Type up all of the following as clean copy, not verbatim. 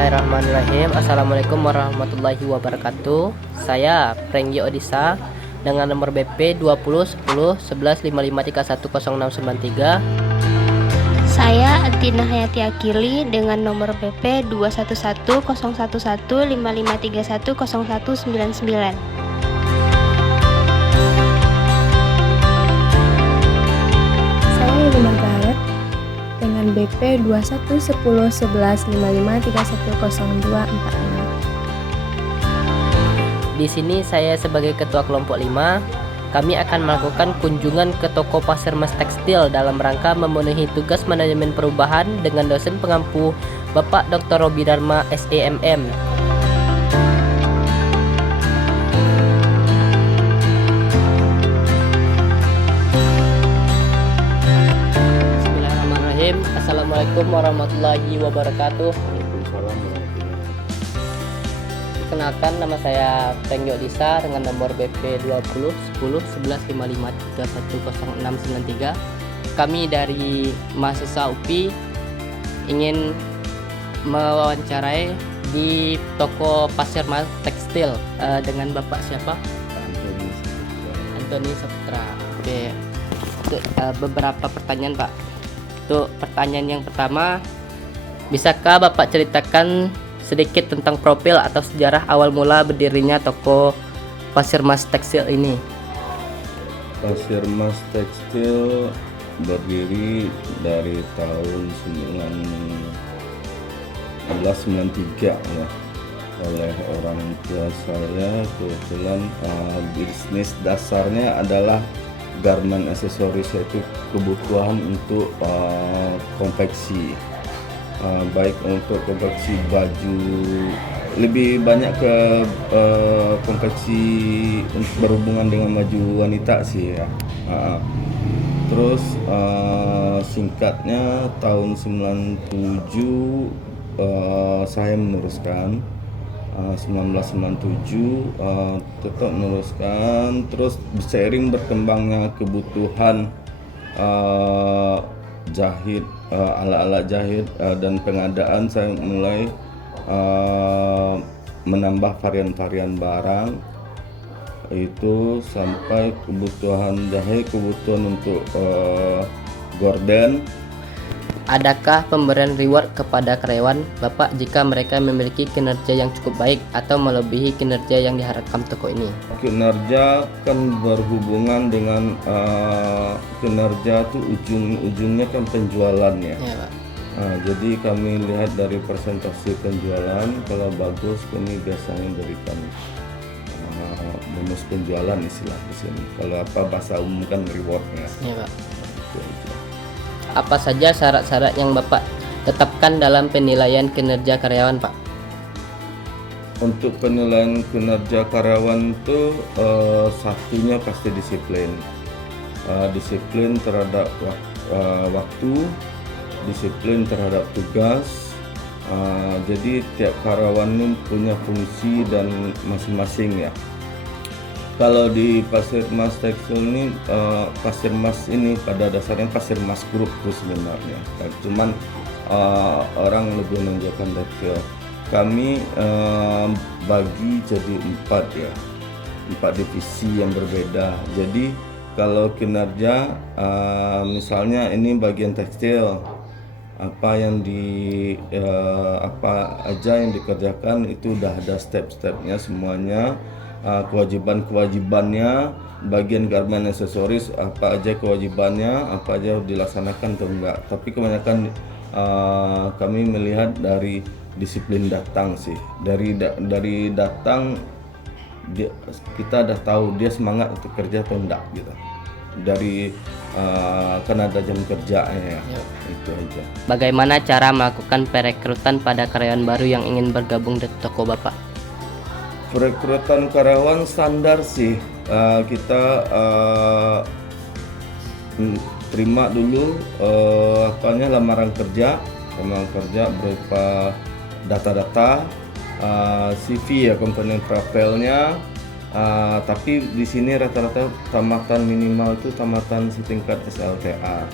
Bismillahirrahmanirrahim. Assalamualaikum warahmatullahi wabarakatuh. Saya Prenggi Odisa dengan nomor BP 20 10 11 55 310693. Saya Atina Hayati Akili dengan nomor BP 211 011 5531 0199. Saya Yuni Margaret dengan BP 21 10 11 55 310246. Di sini saya sebagai ketua kelompok 5. Kami akan melakukan kunjungan ke toko pasar Mas Tekstil dalam rangka memenuhi tugas manajemen perubahan dengan dosen pengampu Bapak Dr. Robi Dharma SEMM. Bismillahirrahmanirrahim. Assalamualaikum warahmatullahi wabarakatuh. Perkenalkan, nama saya Prenggi Odisa dengan nomor BP 20 10 11 55 310693. Kami dari mahasiswa UPI ingin mewawancarai di toko pasar Mas Tekstil dengan Bapak siapa? Antoni Saputra. Oke. Untuk beberapa pertanyaan, Pak. Untuk pertanyaan yang pertama, bisakah Bapak ceritakan sedikit tentang profil atau sejarah awal mula berdirinya toko Pasir Mas Tekstil ini? Pasir Mas Tekstil berdiri dari tahun 1993 ya, oleh orang tua saya. Kebetulan bisnis dasarnya adalah garment aksesoris, yaitu kebutuhan untuk konveksi. Baik untuk konveksi baju, lebih banyak ke konveksi berhubungan dengan baju wanita sih ya. Terus singkatnya tahun 97 saya meneruskan, 1997 tetap meneruskan. Terus seiring berkembangnya kebutuhan jahit, alat-alat jahit dan pengadaan, saya mulai menambah varian-varian barang itu sampai kebutuhan jahit, kebutuhan untuk gorden. Adakah pemberian reward kepada karyawan Bapak jika mereka memiliki kinerja yang cukup baik atau melebihi kinerja yang diharapkan toko ini? Kinerja kan berhubungan dengan kinerja tuh ujungnya kan penjualannya. Ya, Pak. Jadi kami lihat dari persentase penjualan. Kalau bagus, kami biasanya berikan bonus penjualan, istilah di sini. Kalau bahasa umum kan rewardnya. Ya, Pak. Itu aja. Apa saja syarat-syarat yang Bapak tetapkan dalam penilaian kinerja karyawan, Pak? Untuk penilaian kinerja karyawan itu satunya pasti disiplin. Disiplin terhadap waktu, disiplin terhadap tugas. Jadi tiap karyawan ini punya fungsi dan masing-masing ya. Kalau di Pasir Mas Tekstil ini, Pasir Mas ini pada dasarnya Pasir Mas Group itu sebenarnya. Cuman orang lebih menunjukkan tekstil. Kami bagi jadi 4 divisi yang berbeda. Jadi kalau kinerja, misalnya ini bagian tekstil, apa aja yang dikerjakan itu udah ada step-stepnya semuanya. Kewajiban-kewajibannya, bagian garment aksesoris apa aja kewajibannya, apa aja dilaksanakan atau enggak. Tapi kebanyakan kami melihat dari disiplin datang sih. Dari datang kita udah tahu dia semangat untuk kerja atau enggak gitu. Dari kan ada jam kerjanya ya. Itu aja. Bagaimana cara melakukan perekrutan pada karyawan baru yang ingin bergabung di toko Bapak? Perekrutan karyawan standar sih, kita terima dulu lamaran kerja berupa data-data, CV ya, komponen profilnya. Tapi di sini rata-rata tamatan minimal itu tamatan setingkat SLTA.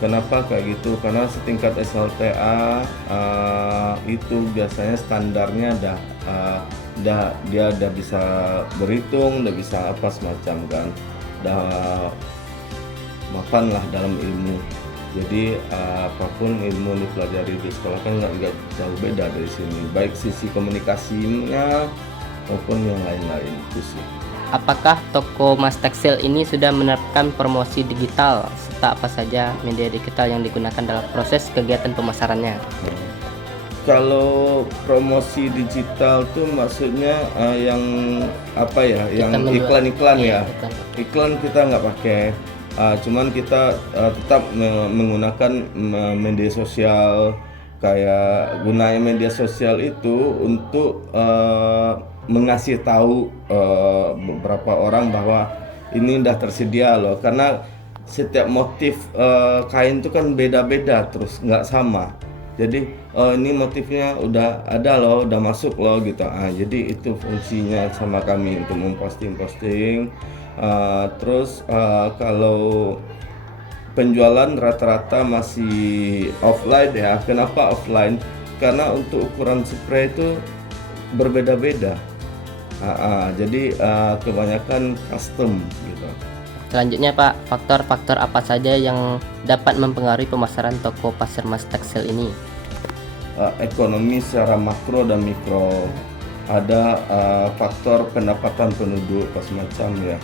Kenapa kayak gitu? Karena setingkat SLTA itu biasanya standarnya dia udah bisa berhitung, udah bisa apa semacam kan, udah mapan lah dalam ilmu. Jadi apapun ilmu yang dipelajari di sekolah kan nggak jauh beda dari sini, baik sisi komunikasinya maupun yang lain-lain itu sih. Apakah toko Mas Tekstil ini sudah menerapkan promosi digital serta apa saja media digital yang digunakan dalam proses kegiatan pemasarannya? Kalau promosi digital tuh maksudnya yang apa ya? Yang iklan-iklan ya. Iklan kita nggak pakai, cuman kita tetap menggunakan media sosial. Kayak gunanya media sosial itu untuk mengasih tahu beberapa orang bahwa ini udah tersedia loh, karena setiap motif kain itu kan beda-beda, terus nggak sama. Jadi ini motifnya udah ada loh, udah masuk loh gitu. Jadi itu fungsinya sama kami untuk memposting. Terus kalau penjualan rata-rata masih offline ya. Kenapa offline? Karena untuk ukuran spray itu berbeda-beda. Jadi kebanyakan custom gitu. Selanjutnya Pak, faktor-faktor apa saja yang dapat mempengaruhi pemasaran toko Pasar Mas Tekstil ini? Ekonomi secara makro dan mikro. Ada faktor pendapatan penduduk pas macam ya.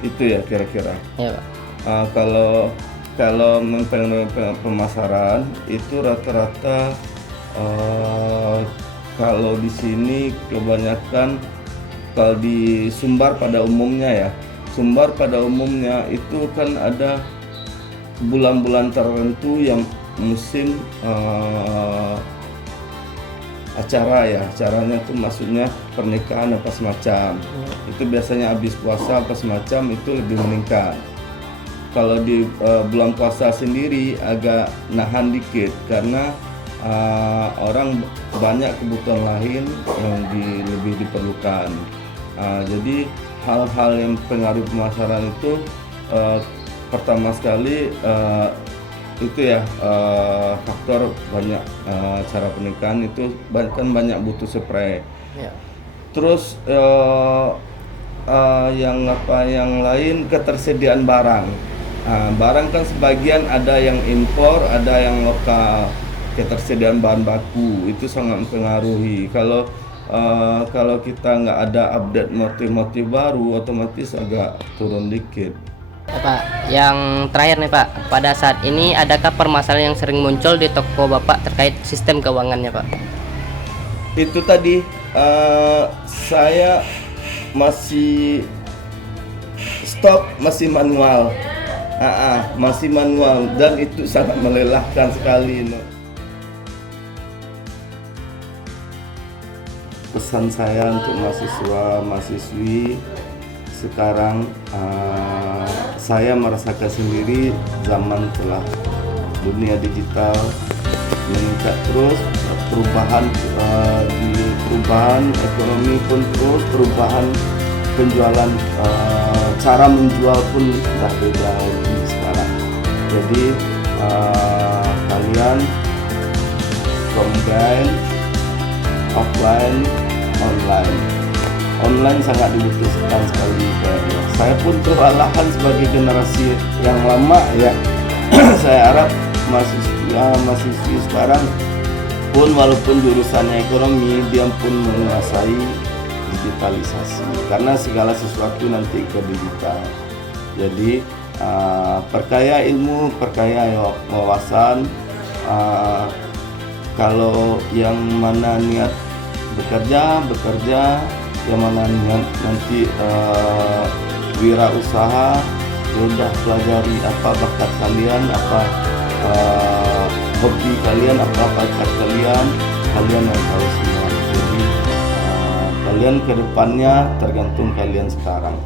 Itu ya kira-kira. Ya Pak. Kalau mempengaruhi pemasaran itu rata-rata kalau di sini kebanyakan, kalau di Sumbar pada umumnya itu kan ada bulan-bulan tertentu yang musim acaranya tuh maksudnya pernikahan apa semacam. Itu biasanya habis puasa apa semacam itu lebih meningkat. Kalau di bulan puasa sendiri agak nahan dikit karena orang banyak kebutuhan lain yang lebih diperlukan. Jadi hal-hal yang pengaruh pemasaran itu pertama sekali itu ya faktor banyak cara pernikahan itu kan banyak butuh spray. Ya. Terus yang lain ketersediaan barang. Barang kan sebagian ada yang impor, ada yang lokal. Ketersediaan bahan baku itu sangat mempengaruhi. Kalau kita nggak ada update motif-motif baru, otomatis agak turun dikit. Pak, yang terakhir nih Pak, pada saat ini adakah permasalahan yang sering muncul di toko Bapak terkait sistem keuangannya Pak? Itu tadi saya masih stop, masih manual. Masih manual dan itu sangat melelahkan sekali. Pesan saya untuk mahasiswa-mahasiswi sekarang, saya merasakan sendiri zaman telah dunia digital meningkat terus, perubahan ekonomi pun terus, perubahan penjualan, cara menjual pun sudah beda lagi sekarang. Jadi kalian combine offline, online sangat dibutuhkan sekali. Saya pun kewalahan sebagai generasi yang lama ya. Saya harap mahasiswi sekarang pun walaupun jurusannya ekonomi, dia pun menguasai digitalisasi karena segala sesuatu nanti ke digital. Jadi perkaya ilmu, perkaya wawasan. Kalau yang mana niat bekerja, yang mana niat nanti wirausaha, udah pelajari apa bakat kalian, apa hobi kalian, apa bakat kalian yang tahu semua. Jadi kalian ke depannya tergantung kalian sekarang.